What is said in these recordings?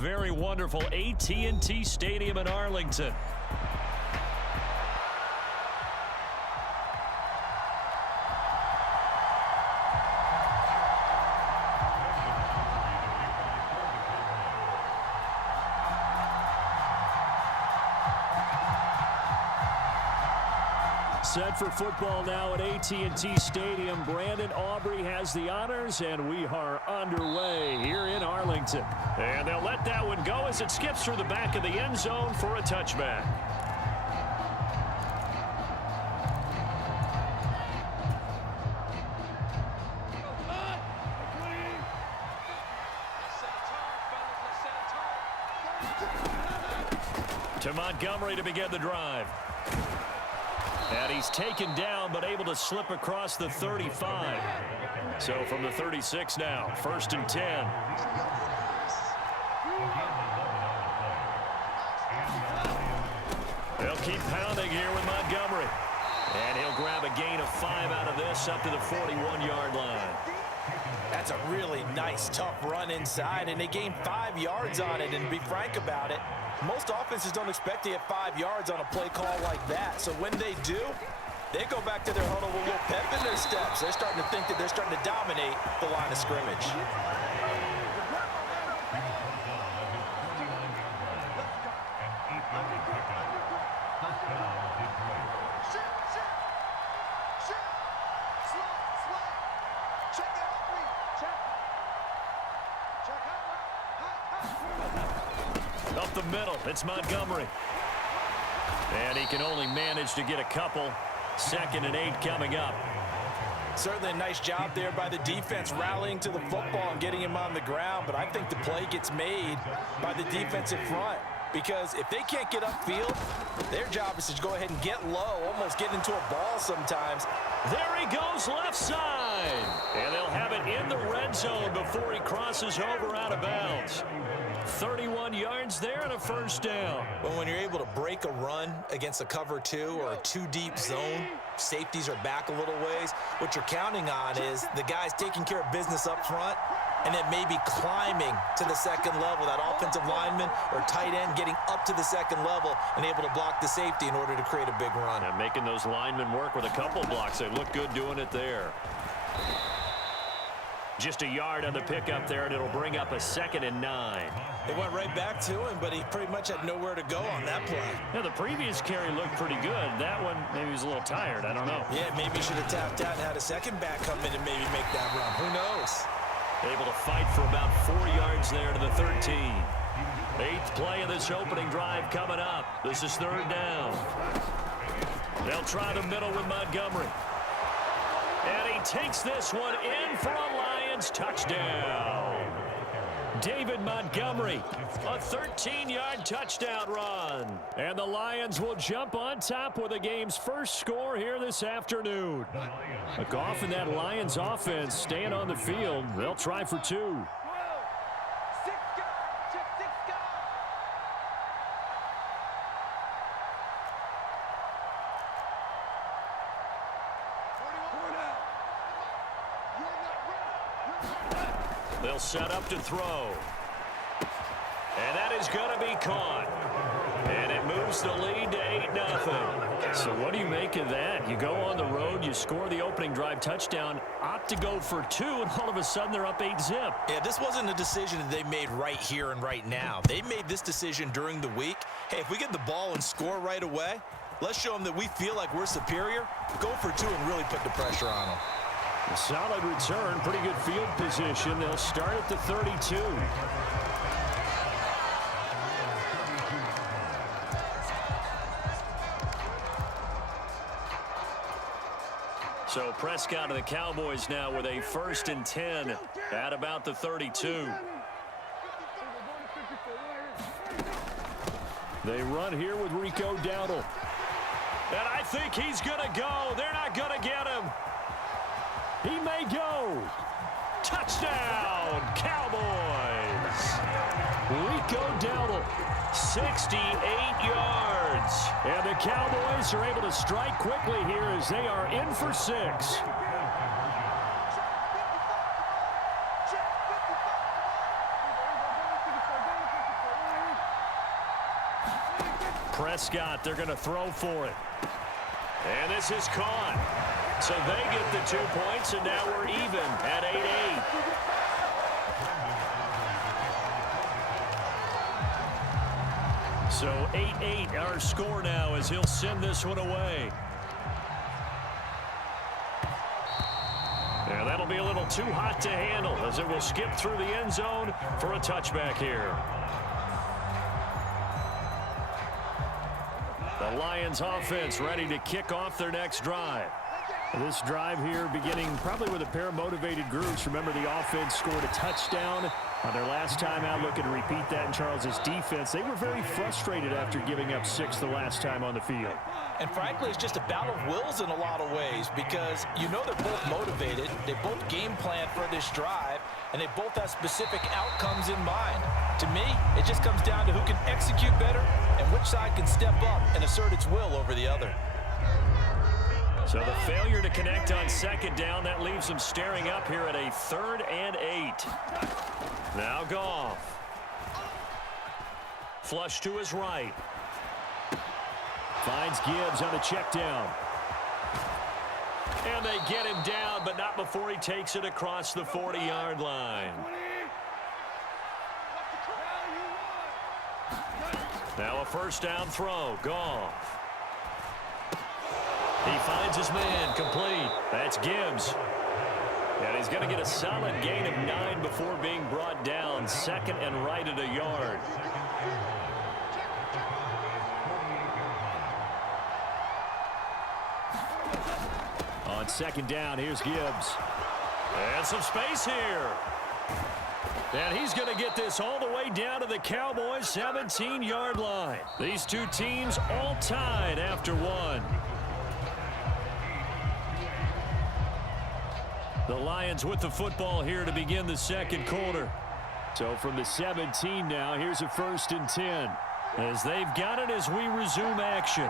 very wonderful AT&T Stadium in Arlington. Set for football now at AT&T Stadium. Brandon Aubrey has the honors, and we are underway here in Arlington. And they'll let that one go as it skips through the back of the end zone for a touchback. To Montgomery to begin the drive. And he's taken down, but able to slip across the 35. So from the 36 now, 1st and 10. They'll keep pounding here with Montgomery. And he'll grab a gain of 5 out of this up to the 41-yard line. That's a really nice, tough run inside, and they gained 5 yards on it. And to be frank about it, most offenses don't expect to get 5 yards on a play call like that. So when they do, they go back to their huddle with a little pep in their steps. They're starting to think that they're starting to dominate the line of scrimmage. Up the middle, it's Montgomery. And he can only manage to get a couple. 2nd and 8 coming up. Certainly a nice job there by the defense rallying to the football and getting him on the ground. But I think the play gets made by the defensive front. Because if they can't get upfield, their job is to go ahead and get low, almost get into a ball sometimes. There he goes left side. And they'll have it in the red zone before he crosses over out of bounds. 31 yards there and a 1st down. But when you're able to break a run against a cover 2 or a 2-deep zone, safeties are back a little ways. What you're counting on is the guys taking care of business up front and then maybe climbing to the 2nd level, that offensive lineman or tight end getting up to the 2nd level and able to block the safety in order to create a big run. And making those linemen work with a couple blocks. They look good doing it there. Just a yard on the pickup there, and it'll bring up a 2nd and 9. They went right back to him, but he pretty much had nowhere to go on that play. Yeah, the previous carry looked pretty good. That one, maybe he was a little tired. I don't know. Yeah, maybe he should have tapped out and had a second back come in and maybe make that run. Who knows? Able to fight for about 4 yards there to the 13. 8th play of this opening drive coming up. This is 3rd down. They'll try the middle with Montgomery. And he takes this one in for a Lions touchdown. David Montgomery, a 13-yard touchdown run. And the Lions will jump on top with the game's first score here this afternoon. A Goff and that Lions offense staying on the field. They'll try for 2. They'll set up to throw. And that is going to be caught. And it moves the lead to 8-0. So what do you make of that? You go on the road, you score the opening drive touchdown, opt to go for 2, and all of a sudden they're up 8-zip. Yeah, this wasn't a decision that they made right here and right now. They made this decision during the week. Hey, if we get the ball and score right away, let's show them that we feel like we're superior. Go for 2 and really put the pressure on them. A solid return, pretty good field position. They'll start at the 32. So Prescott and the Cowboys now with a 1st and 10 at about the 32. They run here with Rico Dowdle. And I think he's going to go. They're not going to get him. He may go. Touchdown, Cowboys. Rico Dowdle, 68 yards. And the Cowboys are able to strike quickly here as they are in for 6. Prescott, they're going to throw for it. And this is caught. So they get the 2 points, and now we're even at 8-8. So 8-8 our score now as he'll send this one away. And that'll be a little too hot to handle as it will skip through the end zone for a touchback here. The Lions offense ready to kick off their next drive. This drive here beginning probably with a pair of motivated groups. Remember, the offense scored a touchdown on their last time out. Looking to repeat that in Charles's defense. They were very frustrated after giving up 6 the last time on the field. And frankly, it's just a battle of wills in a lot of ways because you know they're both motivated. They both game plan for this drive, and they both have specific outcomes in mind. To me, it just comes down to who can execute better and which side can step up and assert its will over the other. So the failure to connect on second down, that leaves them staring up here at a 3rd and 8. Now Goff. Flush to his right. Finds Gibbs on the check down. And they get him down, but not before he takes it across the 40-yard line. Now a first down throw. Goff. He finds his man, complete. That's Gibbs. And he's going to get a solid gain of 9 before being brought down. 2nd and right at a yard. On second down, here's Gibbs. And some space here. And he's going to get this all the way down to the Cowboys' 17-yard line. These two teams all tied after one. The Lions with the football here to begin the second quarter. So from the 17 now, here's a 1st and 10. As they've got it as we resume action.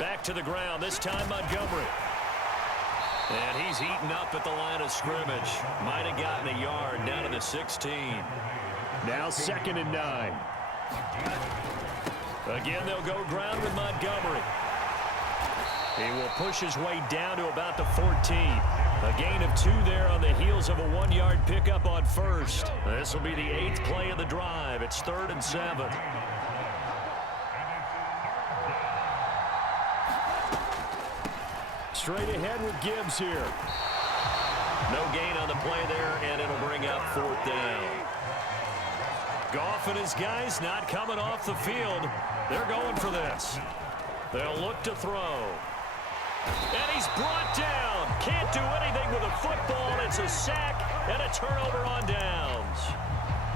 Back to the ground, this time Montgomery. And he's eaten up at the line of scrimmage. Might have gotten a yard down to the 16. Now 2nd and 9. Again, they'll go ground with Montgomery. He will push his way down to about the 14. A gain of 2 there on the heels of a 1-yard pickup on first. This will be the 8th play of the drive. It's 3rd and 7. Straight ahead with Gibbs here. No gain on the play there, and it'll bring up 4th down. Goff and his guys not coming off the field. They're going for this. They'll look to throw. And he's brought down. Can't do anything with a football. It's a sack and a turnover on downs.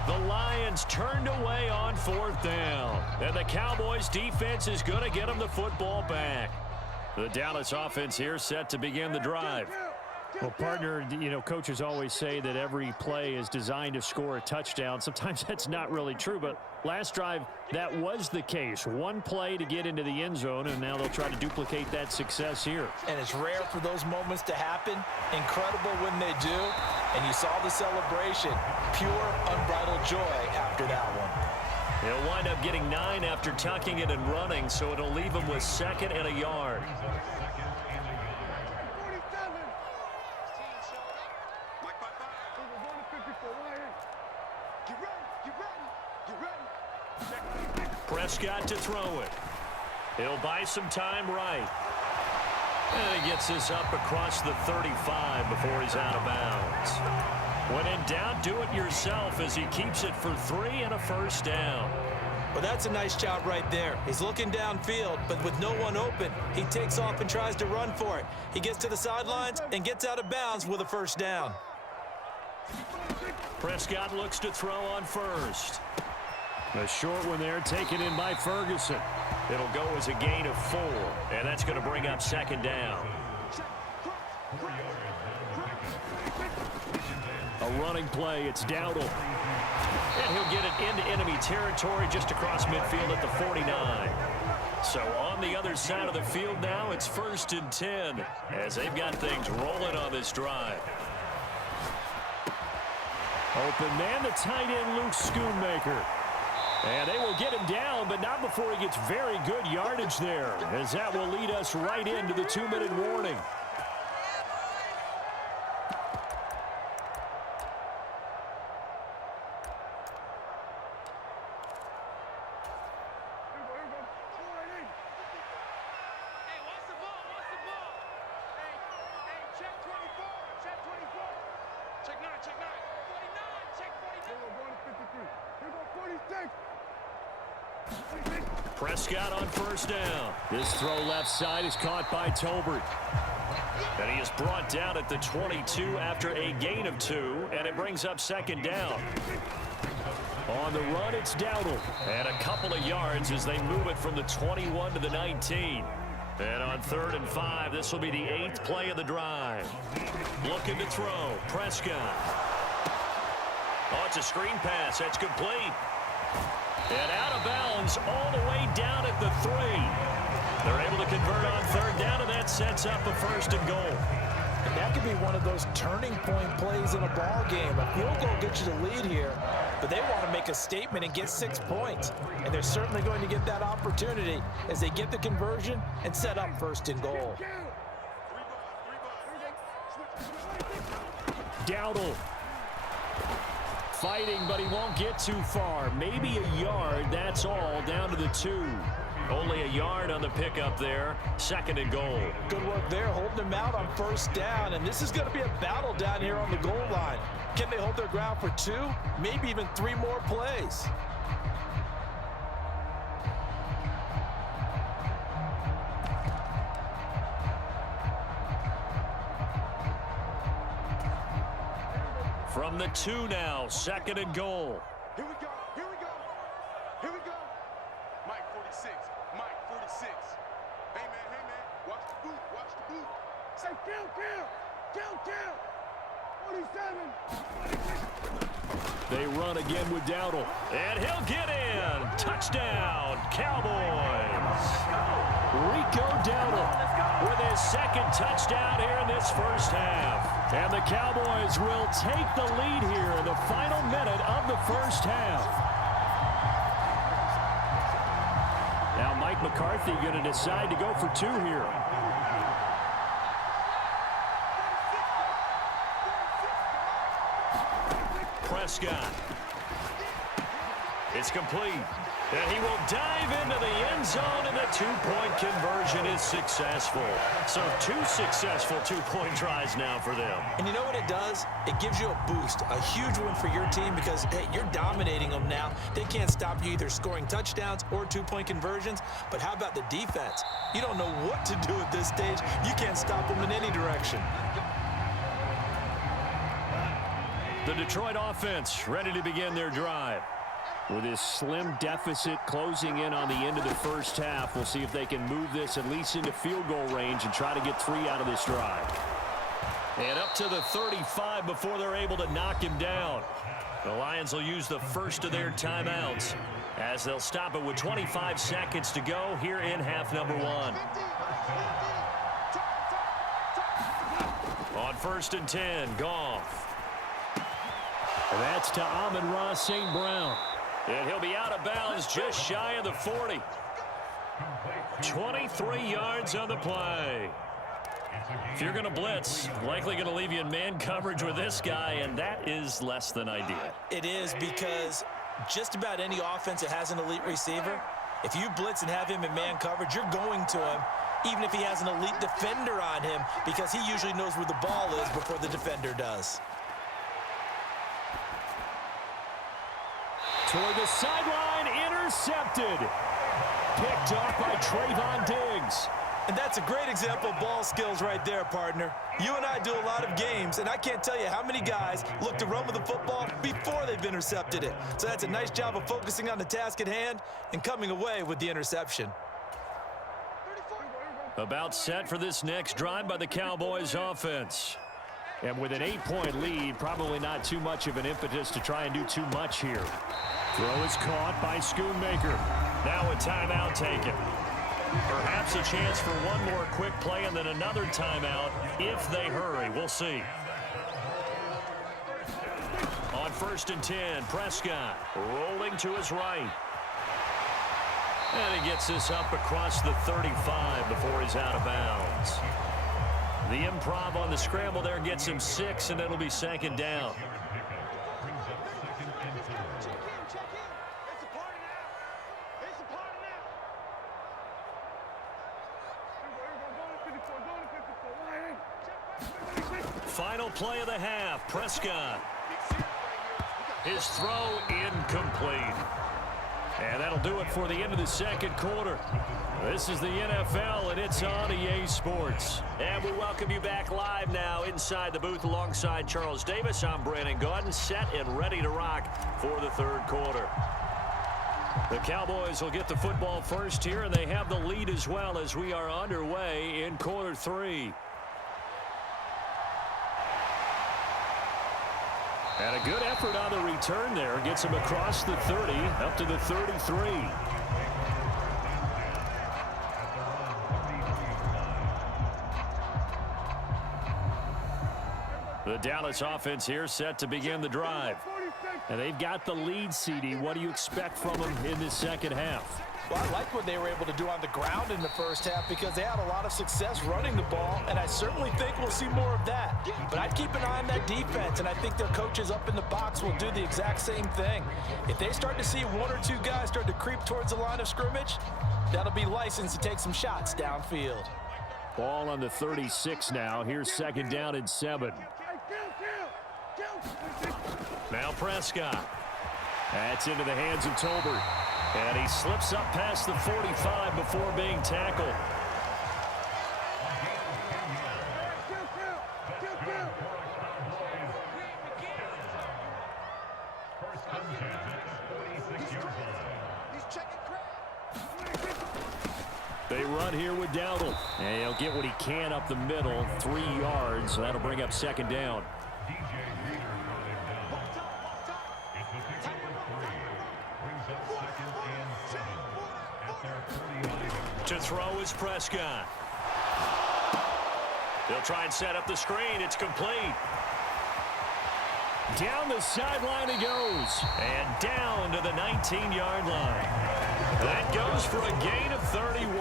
The Lions turned away on 4th down. And the Cowboys defense is going to get them the football back. The Dallas offense here set to begin the drive. Well, partner, you know, coaches always say that every play is designed to score a touchdown. Sometimes that's not really true, but last drive, that was the case. One play to get into the end zone, and now they'll try to duplicate that success here. And it's rare for those moments to happen. Incredible when they do. And you saw the celebration. Pure, unbridled joy after that one. He'll wind up getting 9 after tucking it and running, so it'll leave him with 2nd and a yard. Prescott to throw it. He'll buy some time right. And he gets this up across the 35 before he's out of bounds. When in doubt, do it yourself as he keeps it for 3 and a first down. Well, that's a nice job right there. He's looking downfield, but with no one open, he takes off and tries to run for it. He gets to the sidelines and gets out of bounds with a first down. Prescott looks to throw on first. A short one there, taken in by Ferguson. It'll go as a gain of 4, and that's going to bring up 2nd down. A running play, it's Dowdle. And he'll get it into enemy territory just across midfield at the 49. So on the other side of the field now, it's 1st and 10 as they've got things rolling on this drive. Open man, the tight end, Luke Schoonmaker. And they will get him down, but not before he gets very good yardage there, as that will lead us right into the 2-minute warning. Prescott on 1st down. This throw left side is caught by Tolbert. And he is brought down at the 22 after a gain of 2, and it brings up 2nd down. On the run, it's Dowdle. And a couple of yards as they move it from the 21 to the 19. And on 3rd and 5, this will be the 8th play of the drive. Looking to throw. Prescott. Oh, it's a screen pass. That's complete. And out of bounds all the way down at the 3. They're able to convert on 3rd down, and that sets up a 1st and goal. And that could be one of those turning point plays in a ball game. A field goal gets you the lead here, but they want to make a statement and get 6 points. And they're certainly going to get that opportunity as they get the conversion and set up 1st and goal. Dowdle. Fighting, but he won't get too far. Maybe a yard, that's all, down to the 2. Only a yard on the pickup there. 2nd and goal. Good work there, holding them out on 1st down. And this is going to be a battle down here on the goal line. Can they hold their ground for 2? Maybe even 3 more plays. From the 2 now, 2nd and goal. Here we go, here we go, here we go. Mike 46, Mike 46. Hey man, watch the boot, watch the boot. Say kill, 47. They run again with Dowdle. And he'll get in. Touchdown, Cowboys. Rico Dowdle with his 2nd touchdown here in this 1st half. And the Cowboys will take the lead here in the final minute of the 1st half. Now Mike McCarthy going to decide to go for 2 here. Prescott. It's complete. And he will dive into the end zone, and the 2-point conversion is successful. So 2 successful 2-point tries now for them. And you know what it does? It gives you a boost, a huge one for your team because, hey, you're dominating them now. They can't stop you either scoring touchdowns or 2-point conversions. But how about the defense? You don't know what to do at this stage. You can't stop them in any direction. The Detroit offense ready to begin their drive. With his slim deficit closing in on the end of the 1st half, we'll see if they can move this at least into field goal range and try to get 3 out of this drive. And up to the 35 before they're able to knock him down. The Lions will use the first of their timeouts as they'll stop it with 25 seconds to go here in half number 1. On 1st and 10, Goff. And that's to Amon-Ra St. Brown. And he'll be out of bounds just shy of the 40. 23 yards on the play. If you're going to blitz, likely going to leave you in man coverage with this guy, and that is less than ideal. It is because just about any offense that has an elite receiver, if you blitz and have him in man coverage, you're going to him, even if he has an elite defender on him, because he usually knows where the ball is before the defender does. Toward the sideline, intercepted. Picked off by Trayvon Diggs. And that's a great example of ball skills right there, partner. You and I do a lot of games, and I can't tell you how many guys look to run with the football before they've intercepted it. So that's a nice job of focusing on the task at hand and coming away with the interception. About set for this next drive by the Cowboys offense. And with an 8-point lead, probably not too much of an impetus to try and do too much here. Throw is caught by Schoonmaker. Now a timeout taken. Perhaps a chance for one more quick play and then another timeout if they hurry. We'll see. On 1st and 10, Prescott rolling to his right. And he gets this up across the 35 before he's out of bounds. The improv on the scramble there gets him 6, and it'll be 2nd down. Final play of the half, Prescott. His throw incomplete. And that'll do it for the end of the 2nd quarter. This is the NFL, and it's on EA Sports. And we welcome you back live now inside the booth alongside Charles Davis. I'm Brandon Gaudin, set and ready to rock for the 3rd quarter. The Cowboys will get the football first here, and they have the lead as well as we are underway in quarter 3. And a good effort on the return there. Gets him across the 30, up to the 33. The Dallas offense here set to begin the drive. And they've got the lead, CD. What do you expect from them in this 2nd half? Well, I like what they were able to do on the ground in the 1st half because they had a lot of success running the ball, and I certainly think we'll see more of that. But I'd keep an eye on that defense, and I think their coaches up in the box will do the exact same thing. If they start to see 1 or 2 guys start to creep towards the line of scrimmage, that'll be licensed to take some shots downfield. Ball on the 36 now. Here's 2nd down and 7. Now Prescott. That's into the hands of Tolbert. And he slips up past the 45 before being tackled. They run here with Dowdle. And he'll get what he can up the middle, 3 yards. That'll bring up 2nd down. To throw is Prescott. They'll try and set up the screen. It's complete. Down the sideline he goes. And down to the 19-yard line. That goes for a gain of 31.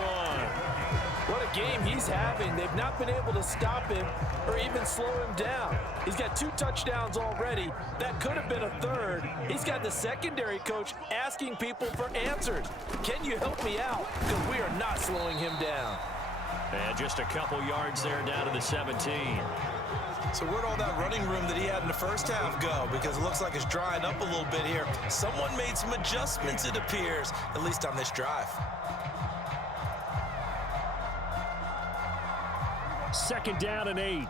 What a game he's having. They've not been able to stop him or even slow him down. He's got 2 touchdowns already. That could have been a 3rd. He's got the secondary coach asking people for answers. Can you help me out? Because we are not slowing him down. And just a couple yards there down to the 17. So where'd all that running room that he had in the 1st half go? Because it looks like it's drying up a little bit here. Someone made some adjustments, it appears, at least on this drive. 2nd down and 8. Get in the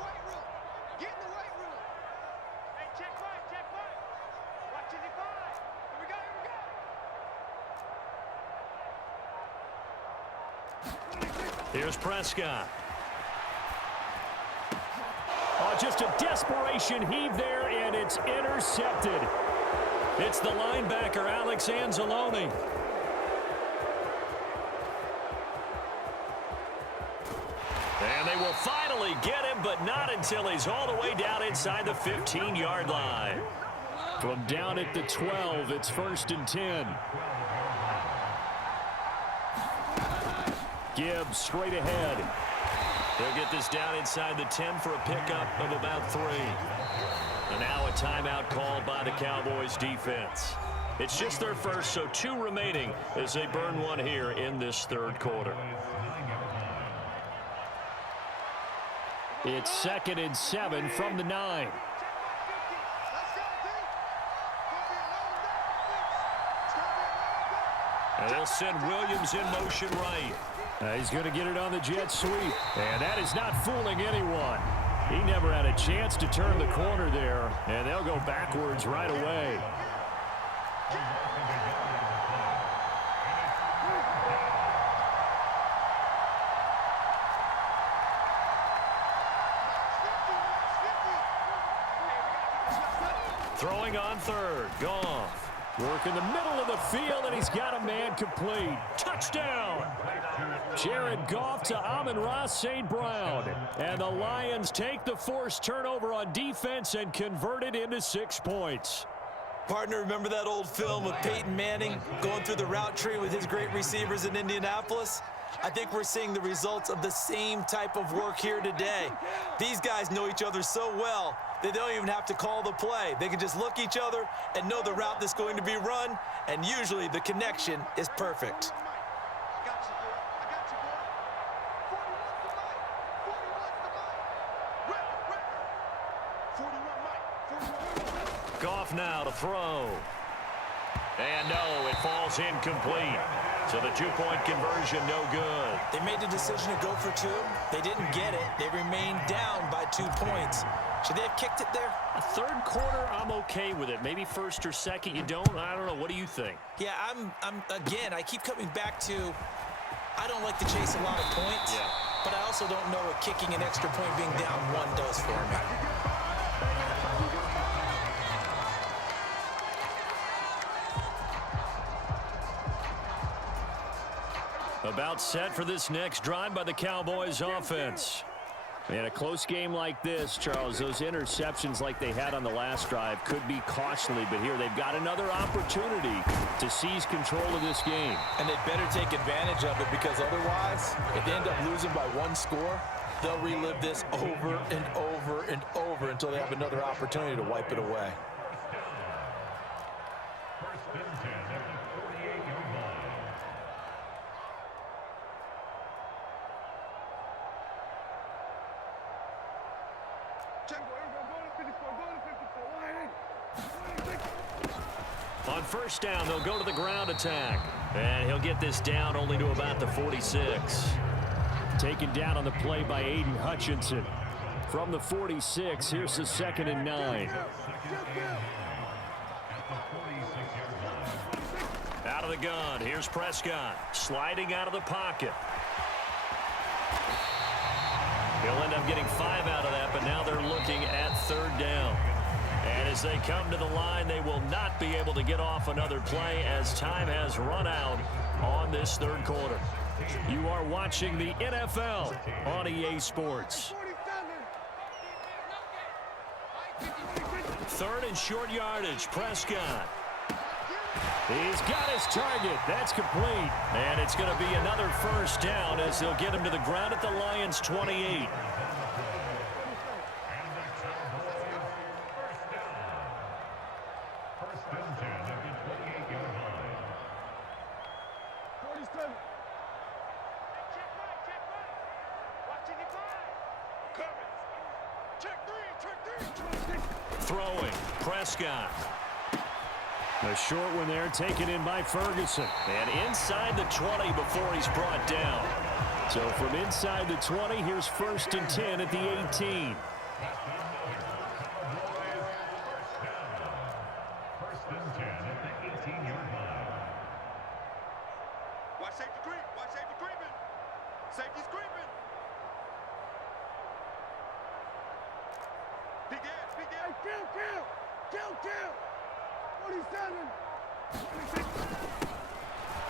weight room. Get in the weight room. Hey, check right, check right. Watch it, 5. Here we go, here we go. Here's Prescott. Oh, just a desperation heave there, and it's intercepted. It's the linebacker, Alex Anzalone. And they will finally get him, but not until he's all the way down inside the 15-yard line. From down at the 12, it's 1st and 10. Gibbs straight ahead. He'll get this down inside the 10 for a pickup of about 3. And now a timeout called by the Cowboys defense. It's just their first, so 2 remaining as they burn one here in this 3rd quarter. It's 2nd and 7 from the 9. And they'll send Williams in motion right. He's going to get it on the jet sweep. And that is not fooling anyone. He never had a chance to turn the corner there. And they'll go backwards right away. Throwing on 3rd. Goff. Work in the middle of the field, and he's got a man complete. Touchdown. Jared Goff to Amon-Ra St. Brown. And the Lions take the forced turnover on defense and convert it into 6 points. Partner, remember that old film of Peyton Manning going through the route tree with his great receivers in Indianapolis? I think we're seeing the results of the same type of work here today. These guys know each other so well, they don't even have to call the play. They can just look each other and know the route that's going to be run, and usually the connection is perfect. Goff now to throw. And no, it falls incomplete. So the two-point conversion no good. They made the decision to go for 2. They didn't get it. They remained down by 2 points. Should they have kicked it there? A third quarter, I'm okay with it. Maybe first or second, you don't. I don't know. What do you think? Yeah, again, I keep coming back to, I don't like to chase a lot of points, but I also don't know what kicking an extra point being down 1 does for me. About set for this next drive by the Cowboys offense. In a close game like this, Charles, those interceptions like they had on the last drive could be costly, but here they've got another opportunity to seize control of this game. And they'd better take advantage of it, because otherwise, if they end up losing by 1 score, they'll relive this over and over and over until they have another opportunity to wipe it away. On first down, they'll go to the ground attack. And he'll get this down only to about the 46. Taken down on the play by Aiden Hutchinson. From the 46, here's the 2nd and 9. Out of the gun, here's Prescott. Sliding out of the pocket. He'll end up getting 5 out of that, but now they're looking at 3rd down. And as they come to the line, they will not be able to get off another play as time has run out on this 3rd quarter. You are watching the NFL on EA Sports. 3rd and short yardage, Prescott. He's got his target. That's complete. And it's going to be another first down as they'll get him to the ground at the Lions' 28. Throwing, Prescott. A short one there, taken in by Ferguson. And inside the 20 before he's brought down. So from inside the 20, here's 1st and 10 at the 18. Watch safety creep. Watch safety creeping. Safety's creeping. Big ass, big ass. Kill. 47.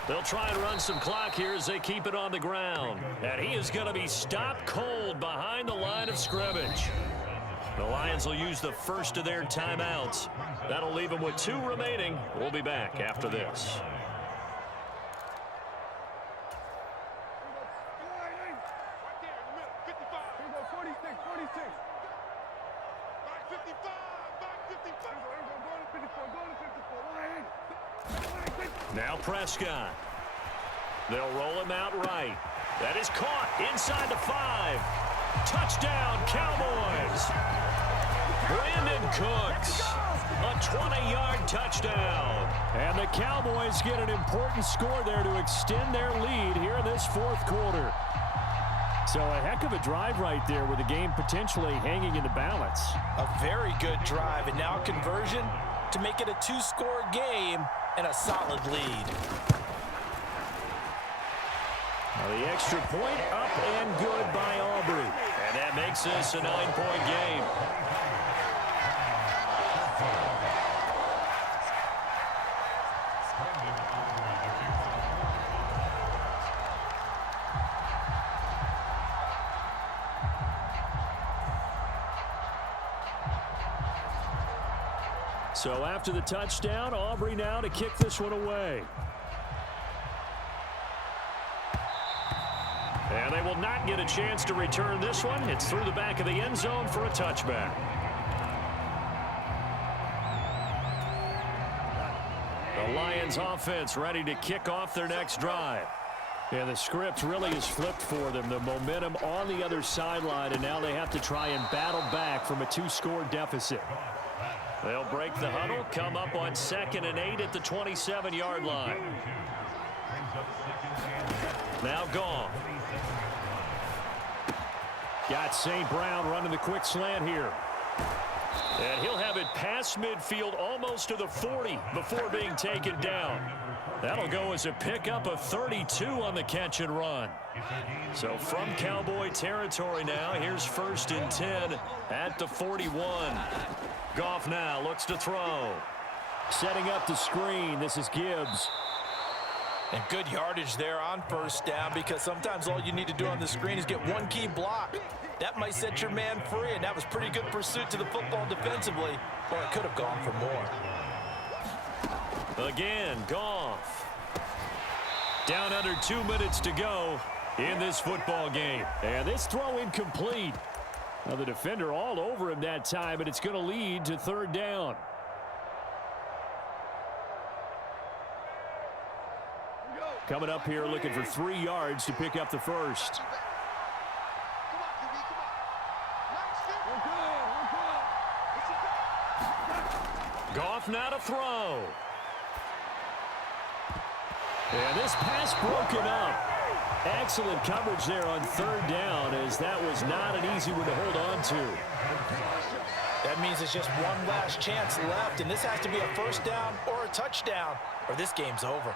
They'll try and run some clock here as they keep it on the ground. And he is going to be stopped cold behind the line of scrimmage. The Lions will use the first of their timeouts. That'll leave them with 2 remaining. We'll be back after this. Now Prescott. They'll roll him out right. That is caught inside the 5. Touchdown, Cowboys. Brandon Cooks, a 20-yard touchdown. And the Cowboys get an important score there to extend their lead here in this 4th quarter. So a heck of a drive right there with the game potentially hanging in the balance. A very good drive, and now a conversion to make it a 2-score game and a solid lead. Now the extra point up and good by Aubrey. And that makes this a 9-point game. So after the touchdown, Aubrey now to kick this one away. And they will not get a chance to return this one. It's through the back of the end zone for a touchback. The Lions offense ready to kick off their next drive. And the script really is flipped for them. The momentum on the other sideline, and now they have to try and battle back from a 2-score deficit. They'll break the huddle, come up on 2nd and 8 at the 27-yard line. Now Goff. Got St. Brown running the quick slant here. And he'll have it past midfield almost to the 40 before being taken down. That'll go as a pickup of 32 on the catch and run. So from Cowboy territory now, here's 1st and 10 at the 41. Goff now looks to throw. Setting up the screen, this is Gibbs. And good yardage there on 1st down, because sometimes all you need to do on the screen is get one key block. That might set your man free, and that was pretty good pursuit to the football defensively, or it could have gone for more. Again, Goff. Down under 2 minutes to go in this football game. And this throw incomplete. Now the defender all over him that time, but it's going to lead to 3rd down. Coming up here looking for 3 yards to pick up the first. Goff now to throw. And this pass broken up. Excellent coverage there on 3rd down, as that was not an easy one to hold on to. That means it's just one last chance left, and this has to be a 1st down or a touchdown, or this game's over.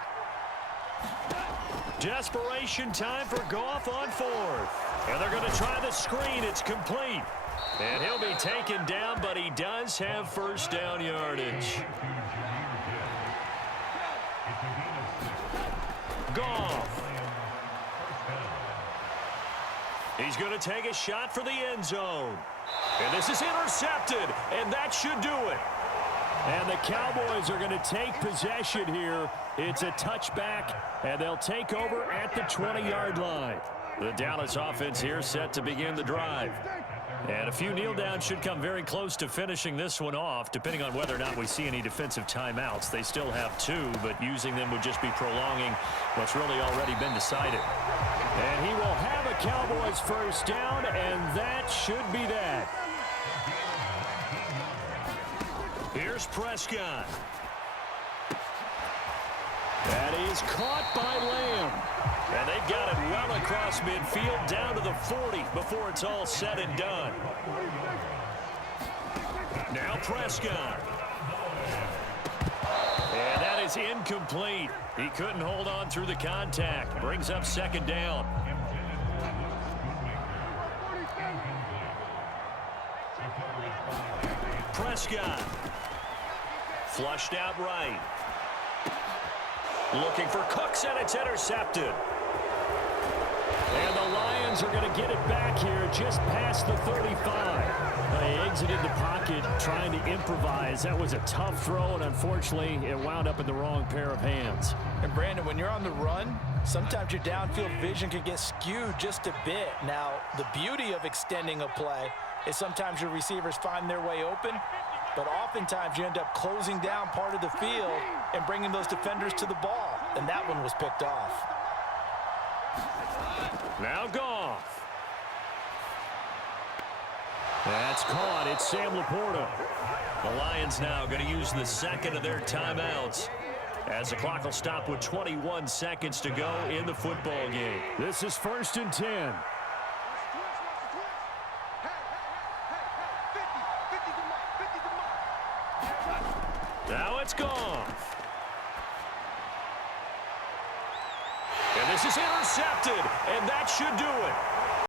Desperation time for Goff on 4th. And they're going to try the screen. It's complete. And he'll be taken down, but he does have 1st down yardage. Goff. He's going to take a shot for the end zone. And this is intercepted, and that should do it. And the Cowboys are going to take possession here. It's a touchback, and they'll take over at the 20-yard line. The Dallas offense here set to begin the drive. And a few kneel downs should come very close to finishing this one off, depending on whether or not we see any defensive timeouts. They still have 2, but using them would just be prolonging what's really already been decided. And he will have a Cowboys 1st down, and that should be that. Here's Prescott. That is caught by Lamb. And they've got it well across midfield down to the 40 before it's all said and done. Now Prescott. And that is incomplete. He couldn't hold on through the contact. Brings up 2nd down. Prescott. Flushed out right. Looking for Cooks, and it's intercepted. And the Lions are going to get it back here just past the 35. They exited the pocket trying to improvise. That was a tough throw, and unfortunately, it wound up in the wrong pair of hands. And Brandon, when you're on the run, sometimes your downfield vision can get skewed just a bit. Now, the beauty of extending a play is sometimes your receivers find their way open, but oftentimes you end up closing down part of the field and bringing those defenders to the ball, and that one was picked off. Now Goff. That's caught. It's Sam Laporta. The Lions now going to use the 2nd of their timeouts, as the clock will stop with 21 seconds to go in the football game. This is 1st and 10. Now it's Goff. And this is intercepted, and that should do it.